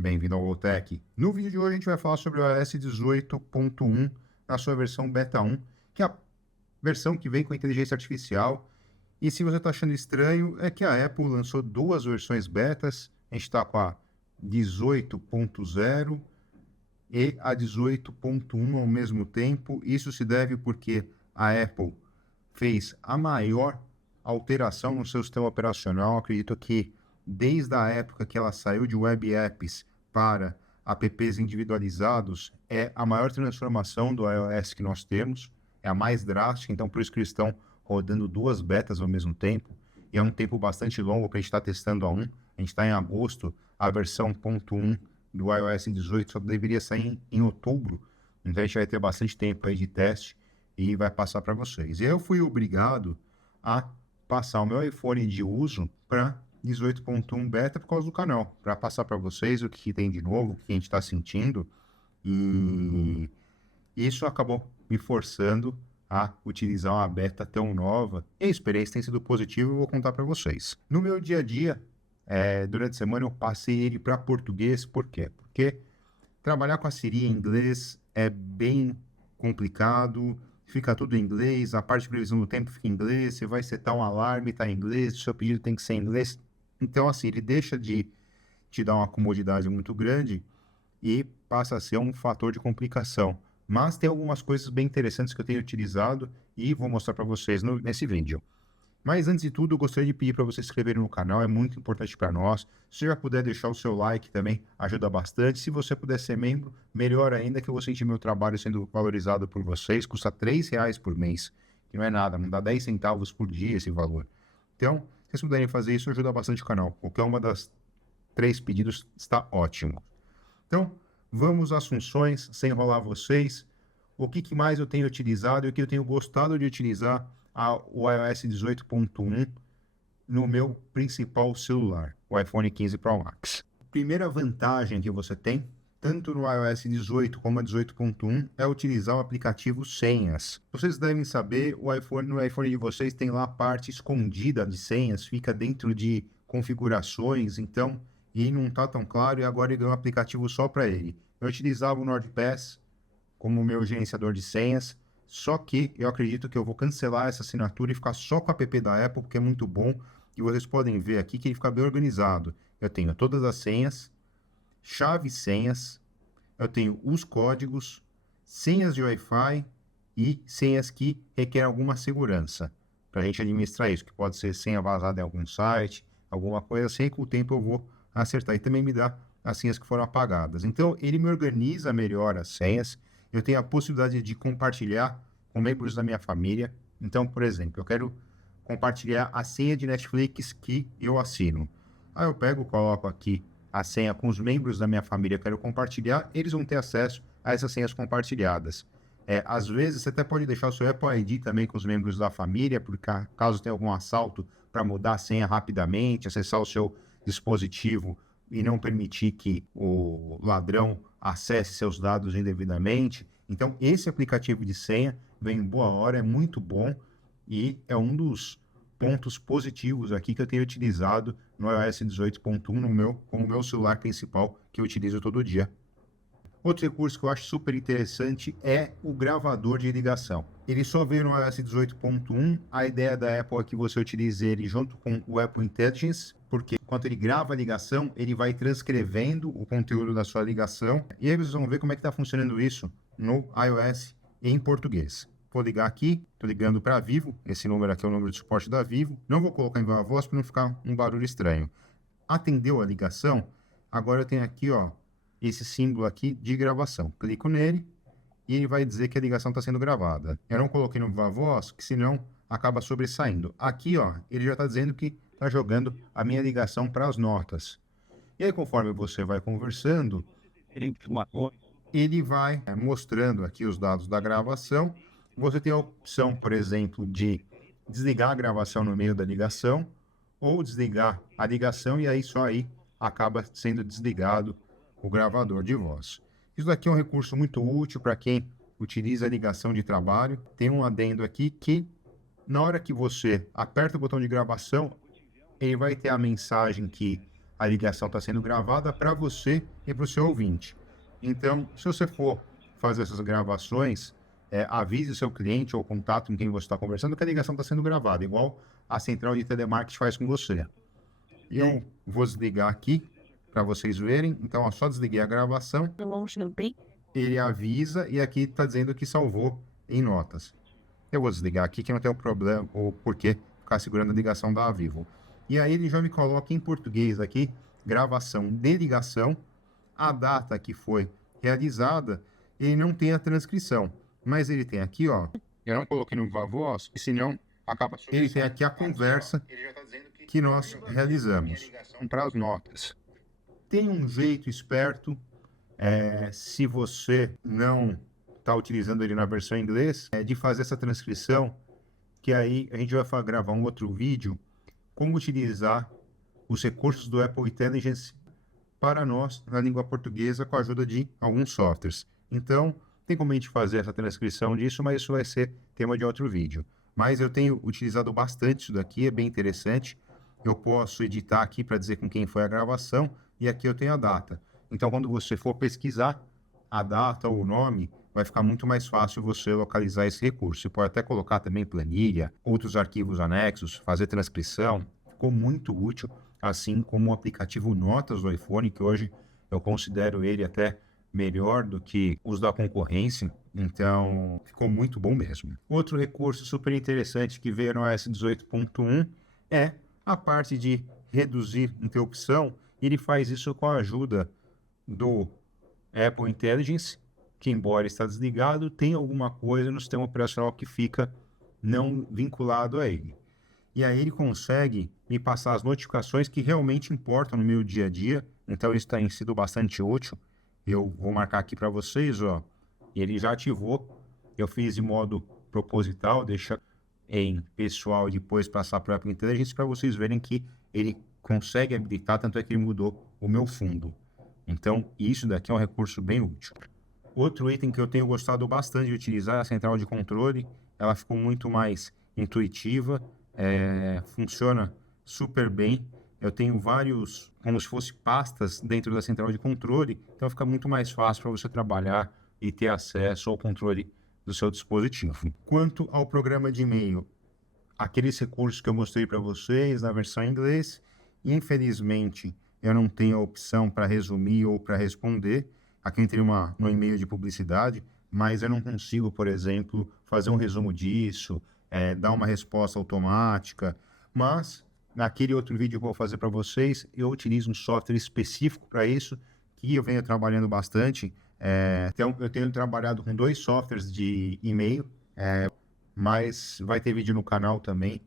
Bem-vindo ao Voltec. No vídeo de hoje a gente vai falar sobre o iOS 18.1 na sua versão Beta 1, que é a versão que vem com inteligência artificial. E se você está achando estranho, é que a Apple lançou duas versões betas. A gente está com a 18.0 e a 18.1 ao mesmo tempo. Isso se deve porque a Apple fez a maior alteração no seu sistema operacional. Acredito que desde a época que ela saiu de web apps para apps individualizados, é a maior transformação do iOS que nós temos, é a mais drástica, então por isso que eles estão rodando duas betas ao mesmo tempo, e é um tempo bastante longo para a gente estar testando a 1, a gente está em agosto, a versão 1.1 do iOS 18 só deveria sair em outubro, então a gente vai ter bastante tempo aí de teste e vai passar para vocês. E eu fui obrigado a passar o meu iPhone de uso para 18.1 beta por causa do canal, para passar para vocês o que tem de novo, o que a gente está sentindo, e isso acabou me forçando a utilizar uma beta tão nova, e a experiência tem sido positiva e eu vou contar para vocês. No meu dia a dia, durante a semana eu passei ele para português, por quê? Porque trabalhar com a Siri em inglês é bem complicado, fica tudo em inglês, a parte de previsão do tempo fica em inglês, você vai setar um alarme, está em inglês, o seu pedido tem que ser em inglês. Então, assim, ele deixa de te dar uma comodidade muito grande e passa a ser um fator de complicação. Mas tem algumas coisas bem interessantes que eu tenho utilizado e vou mostrar para vocês nesse vídeo. Mas antes de tudo, eu gostaria de pedir para você se inscrever no canal, é muito importante para nós. Se você já puder deixar o seu like também, ajuda bastante. Se você puder ser membro, melhor ainda, que eu vou sentir meu trabalho sendo valorizado por vocês. Custa R$3 por mês, que não é nada, não dá 10 centavos por dia esse valor. Então, se vocês puderem fazer isso, ajuda bastante o canal. Qualquer uma das 3 pedidos está ótimo. Então, vamos às funções, sem enrolar vocês. O que mais eu tenho utilizado e o que eu tenho gostado de utilizar o iOS 18.1 no meu principal celular, o iPhone 15 Pro Max. A primeira vantagem que você tem, tanto no iOS 18 como no 18.1, é utilizar o aplicativo Senhas. Vocês devem saber, no iPhone de vocês tem lá a parte escondida de senhas, fica dentro de configurações, então, e não está tão claro, e agora ele ganhou um aplicativo só para ele. Eu utilizava o NordPass como meu gerenciador de senhas, só que eu acredito que eu vou cancelar essa assinatura e ficar só com o app da Apple, porque é muito bom. E vocês podem ver aqui que ele fica bem organizado. Eu tenho todas as senhas, chave senhas, eu tenho os códigos, senhas de Wi-Fi e senhas que requerem alguma segurança para a gente administrar isso, que pode ser senha vazada em algum site, alguma coisa assim, com o tempo eu vou acertar. E também me dá as senhas que foram apagadas. Então, ele me organiza melhor as senhas. Eu tenho a possibilidade de compartilhar com membros da minha família. Então, por exemplo, eu quero compartilhar a senha de Netflix que eu assino. Aí eu pego, coloco aqui a senha com os membros da minha família que eu quero compartilhar, eles vão ter acesso a essas senhas compartilhadas. Às vezes, você até pode deixar o seu Apple ID também com os membros da família, porque caso tenha algum assalto, para mudar a senha rapidamente, acessar o seu dispositivo e não permitir que o ladrão acesse seus dados indevidamente. Então, esse aplicativo de senha vem em boa hora, é muito bom e é um dos pontos positivos aqui que eu tenho utilizado no iOS 18.1 como meu celular principal, que eu utilizo todo dia. Outro recurso que eu acho super interessante é o gravador de ligação. Ele só veio no iOS 18.1. A ideia da Apple é que você utilize ele junto com o Apple Intelligence, porque enquanto ele grava a ligação, ele vai transcrevendo o conteúdo da sua ligação. E aí vocês vão ver como é que está funcionando isso no iOS em português. Vou ligar aqui, estou ligando para a Vivo. Esse número aqui é o número de suporte da Vivo. Não vou colocar em viva voz para não ficar um barulho estranho. Atendeu a ligação, agora eu tenho aqui, ó, esse símbolo aqui de gravação. Clico nele e ele vai dizer que a ligação está sendo gravada. Eu não coloquei no viva voz, que senão acaba sobressaindo. Aqui, ó, ele já está dizendo que está jogando a minha ligação para as notas. E aí, conforme você vai conversando, ele vai mostrando aqui os dados da gravação. Você tem a opção, por exemplo, de desligar a gravação no meio da ligação ou desligar a ligação e aí só aí acaba sendo desligado o gravador de voz. Isso daqui é um recurso muito útil para quem utiliza a ligação de trabalho. Tem um adendo aqui que na hora que você aperta o botão de gravação, ele vai ter a mensagem que a ligação está sendo gravada para você e para o seu ouvinte. Então, se você for fazer essas gravações, avise o seu cliente ou contato com quem você está conversando que a ligação está sendo gravada, igual a central de telemarketing faz com você. E eu vou desligar aqui para vocês verem. Então, ó, só desliguei a gravação. Ele avisa e aqui está dizendo que salvou em notas. Eu vou desligar aqui que não tem um problema ou porquê ficar segurando a ligação da Vivo. E aí ele já me coloca em português aqui, gravação de ligação, a data que foi realizada, ele não tem a transcrição, mas ele tem aqui, ó, eu não coloquei no Viva Voz, senão acaba... Ele tem aqui a conversa que nós realizamos para as notas. Tem um jeito esperto, se você não está utilizando ele na versão em inglês, de fazer essa transcrição, que aí a gente vai gravar um outro vídeo, como utilizar os recursos do Apple Intelligence para nós, na língua portuguesa, com a ajuda de alguns softwares. Então, tem como a gente fazer essa transcrição disso, mas isso vai ser tema de outro vídeo. Mas eu tenho utilizado bastante isso daqui, é bem interessante. Eu posso editar aqui para dizer com quem foi a gravação, e aqui eu tenho a data. Então, quando você for pesquisar a data ou o nome, vai ficar muito mais fácil você localizar esse recurso. Você pode até colocar também planilha, outros arquivos anexos, fazer transcrição. Ficou muito útil, assim como o aplicativo Notas do iPhone, que hoje eu considero ele até melhor do que os da concorrência. Então, ficou muito bom mesmo. Outro recurso super interessante que veio no iOS 18.1 é a parte de reduzir interrupção. Ele faz isso com a ajuda do Apple Intelligence, que embora está desligado, tem alguma coisa no sistema operacional que fica não vinculado a ele. E aí ele consegue me passar as notificações que realmente importam no meu dia a dia. Então isso tem sido bastante útil. Eu vou marcar aqui para vocês, ó. Ele já ativou. Eu fiz de modo proposital, deixa em pessoal e depois passar para o Apple Intelligence para vocês verem que ele consegue habilitar, tanto é que ele mudou o meu fundo. Então isso daqui é um recurso bem útil. Outro item que eu tenho gostado bastante de utilizar é a central de controle. Ela ficou muito mais intuitiva, funciona super bem. Eu tenho vários, como se fosse pastas dentro da central de controle, então fica muito mais fácil para você trabalhar e ter acesso ao controle do seu dispositivo. Quanto ao programa de e-mail, aqueles recursos que eu mostrei para vocês na versão em inglês, infelizmente eu não tenho a opção para resumir ou para responder. Aqui eu tenho no e-mail de publicidade, mas eu não consigo, por exemplo, fazer um resumo disso, dar uma resposta automática. Mas, naquele outro vídeo que eu vou fazer para vocês, eu utilizo um software específico para isso, que eu venho trabalhando bastante. Então, eu tenho trabalhado com 2 softwares de e-mail, mas vai ter vídeo no canal também,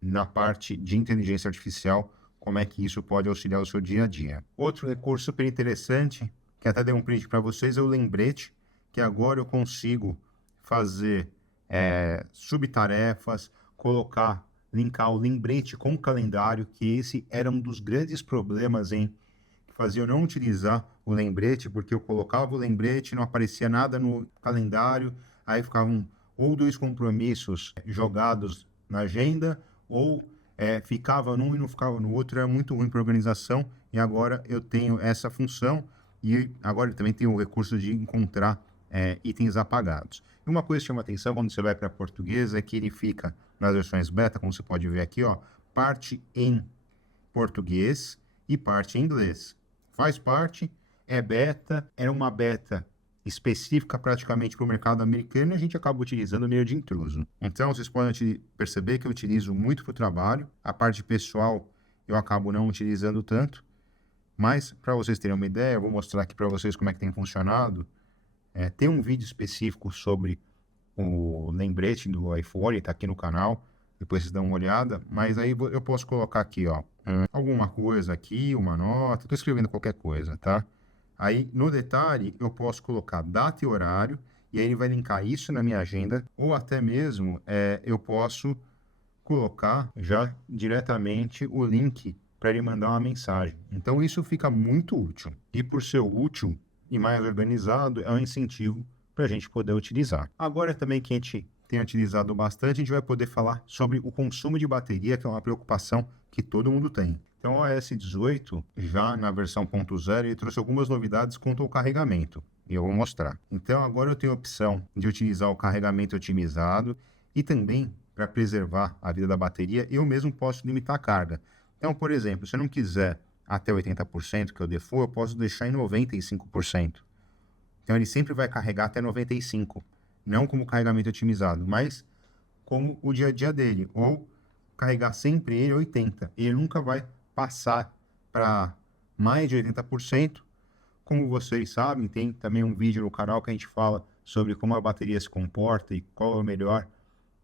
na parte de inteligência artificial, como é que isso pode auxiliar o seu dia a dia. Outro recurso super interessante, que até dei um print para vocês, é o lembrete, que agora eu consigo fazer subtarefas, linkar o lembrete com o calendário, que esse era um dos grandes problemas que fazia eu não utilizar o lembrete, porque eu colocava o lembrete, não aparecia nada no calendário, aí ficavam ou 2 compromissos jogados na agenda, ou ficava num e não ficava no outro, era muito ruim para organização, e agora eu tenho essa função, e agora eu também tenho o recurso de encontrar itens apagados. E uma coisa que chama atenção quando você vai para português é que ele fica nas versões beta, como você pode ver aqui, ó, parte em português e parte em inglês. Faz parte, é beta, era uma beta específica praticamente para o mercado americano e a gente acaba utilizando meio de intruso. Então vocês podem perceber que eu utilizo muito para o trabalho, a parte pessoal eu acabo não utilizando tanto, mas para vocês terem uma ideia, eu vou mostrar aqui para vocês como é que tem funcionado. Tem um vídeo específico sobre o lembrete do iPhone, está aqui no canal, depois vocês dão uma olhada, mas aí eu posso colocar aqui, ó, alguma coisa aqui, uma nota, estou escrevendo qualquer coisa, tá? Aí no detalhe eu posso colocar data e horário, e aí ele vai linkar isso na minha agenda, ou até mesmo eu posso colocar já diretamente o link para ele mandar uma mensagem. Então isso fica muito útil, e por ser útil e mais organizado, é um incentivo para a gente poder utilizar. Agora também que a gente tem utilizado bastante, a gente vai poder falar sobre o consumo de bateria, que é uma preocupação que todo mundo tem. Então, o iOS 18, já na versão 0.0, ele trouxe algumas novidades quanto ao carregamento. E eu vou mostrar. Então, agora eu tenho a opção de utilizar o carregamento otimizado e também, para preservar a vida da bateria, eu mesmo posso limitar a carga. Então, por exemplo, se eu não quiser até 80%, que é o default, eu posso deixar em 95%. Então, ele sempre vai carregar até 95%. Não como carregamento otimizado, mas como o dia a dia dele. Ou carregar sempre ele 80%. Ele nunca vai passar para mais de 80%. Como vocês sabem, tem também um vídeo no canal que a gente fala sobre como a bateria se comporta e qual é a melhor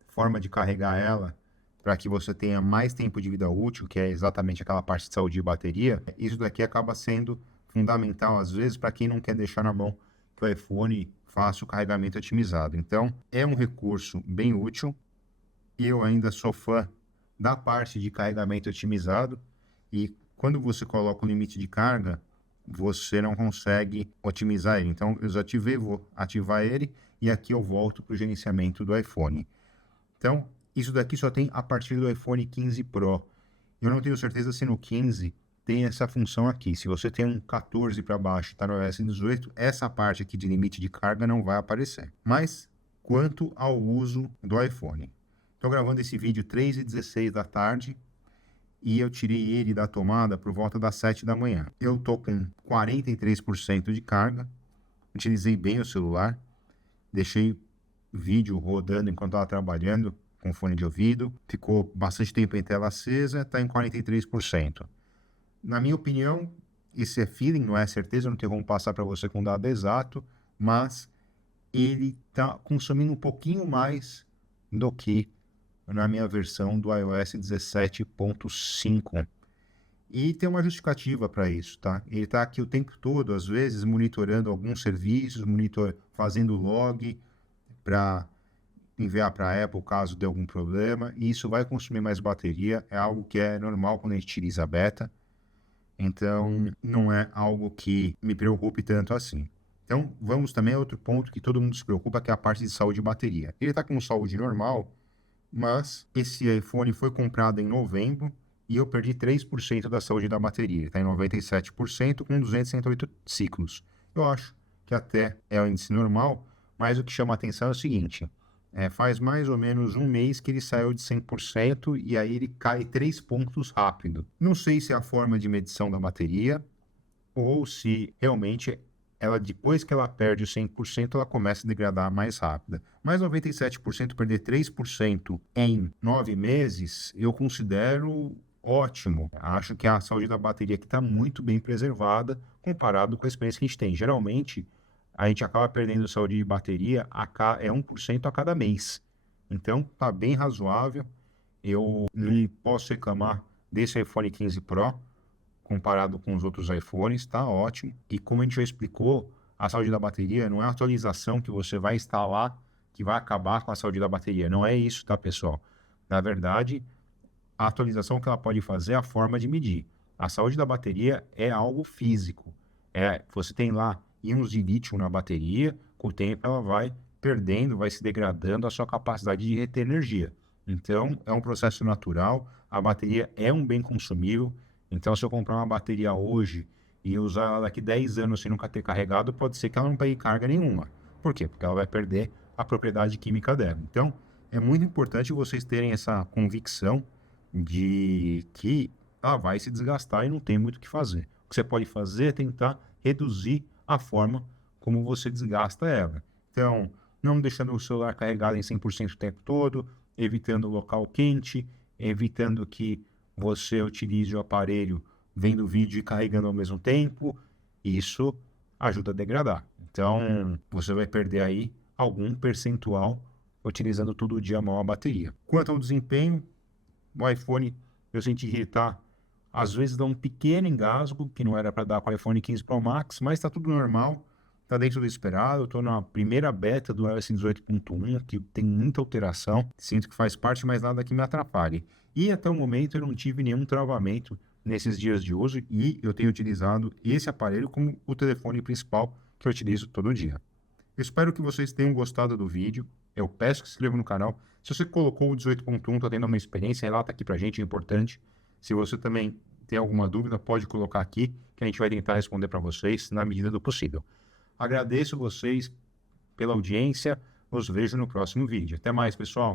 forma de carregar ela para que você tenha mais tempo de vida útil, que é exatamente aquela parte de saúde de bateria. Isso daqui acaba sendo fundamental, às vezes, para quem não quer deixar na mão que o iPhone faça o carregamento otimizado. Então, é um recurso bem útil. Eu ainda sou fã da parte de carregamento otimizado e quando você coloca o limite de carga, você não consegue otimizar ele. Então, eu desativei, vou ativar ele e aqui eu volto para o gerenciamento do iPhone. Então, isso daqui só tem a partir do iPhone 15 Pro. Eu não tenho certeza se no 15 tem essa função aqui. Se você tem um 14 para baixo e está no iOS 18, essa parte aqui de limite de carga não vai aparecer. Mas, quanto ao uso do iPhone. Estou gravando esse vídeo 3h16 da tarde e eu tirei ele da tomada por volta das 7 da manhã. Eu estou com 43% de carga, utilizei bem o celular, deixei vídeo rodando enquanto estava trabalhando com fone de ouvido, ficou bastante tempo em tela acesa, está em 43%. Na minha opinião, isso é feeling, não é certeza, não tenho como passar para você com dado exato, mas ele está consumindo um pouquinho mais do que na minha versão do iOS 17.5. E tem uma justificativa para isso, tá? Ele está aqui o tempo todo, às vezes, monitorando alguns serviços, fazendo log para enviar para a Apple caso dê algum problema. E isso vai consumir mais bateria, é algo que é normal quando a gente utiliza beta. Então, não é algo que me preocupe tanto assim. Então, vamos também a outro ponto que todo mundo se preocupa, que é a parte de saúde de bateria. Ele está com saúde normal, mas esse iPhone foi comprado em novembro e eu perdi 3% da saúde da bateria. Está em 97% com 268 ciclos. Eu acho que até é o índice normal, mas o que chama a atenção é o seguinte. Faz mais ou menos um mês que ele saiu de 100% e aí ele cai 3 pontos rápido. Não sei se é a forma de medição da bateria ou se realmente ela, depois que ela perde o 100%, ela começa a degradar mais rápida. Mas 97% perder 3% em 9 meses, eu considero ótimo. Acho que a saúde da bateria aqui está muito bem preservada comparado com a experiência que a gente tem. Geralmente, a gente acaba perdendo saúde de bateria 1% a cada mês. Então, está bem razoável. Eu não posso reclamar desse iPhone 15 Pro comparado com os outros iPhones, está ótimo. E como a gente já explicou, a saúde da bateria não é a atualização que você vai instalar que vai acabar com a saúde da bateria. Não é isso, tá, pessoal? Na verdade, a atualização que ela pode fazer é a forma de medir. A saúde da bateria é algo físico. Você tem lá íons de lítio na bateria, com o tempo ela vai perdendo, vai se degradando a sua capacidade de reter energia. Então, é um processo natural, a bateria é um bem consumível. Então, se eu comprar uma bateria hoje e usar ela daqui 10 anos sem nunca ter carregado, pode ser que ela não pegue carga nenhuma. Por quê? Porque ela vai perder a propriedade química dela. Então, é muito importante vocês terem essa convicção de que ela vai se desgastar e não tem muito o que fazer. O que você pode fazer é tentar reduzir a forma como você desgasta ela. Então, não deixando o celular carregado em 100% o tempo todo, evitando o local quente, evitando que você utilize o aparelho vendo vídeo e carregando ao mesmo tempo. Isso ajuda a degradar. Então, você vai perder aí algum percentual utilizando todo dia mal a bateria. Quanto ao desempenho, o iPhone, eu senti que ele tá, às vezes dá um pequeno engasgo, que não era para dar com o iPhone 15 Pro Max, mas está tudo normal, está dentro do esperado. Eu estou na primeira beta do iOS 18.1, que tem muita alteração, sinto que faz parte, mas nada que me atrapalhe. E até o momento eu não tive nenhum travamento nesses dias de uso e eu tenho utilizado esse aparelho como o telefone principal que eu utilizo todo dia. Eu espero que vocês tenham gostado do vídeo. Eu peço que se inscreva no canal. Se você colocou o 18.1, está tendo uma experiência, relata aqui pra gente, é importante. Se você também tem alguma dúvida, pode colocar aqui, que a gente vai tentar responder para vocês na medida do possível. Agradeço vocês pela audiência, nos vejo no próximo vídeo. Até mais, pessoal!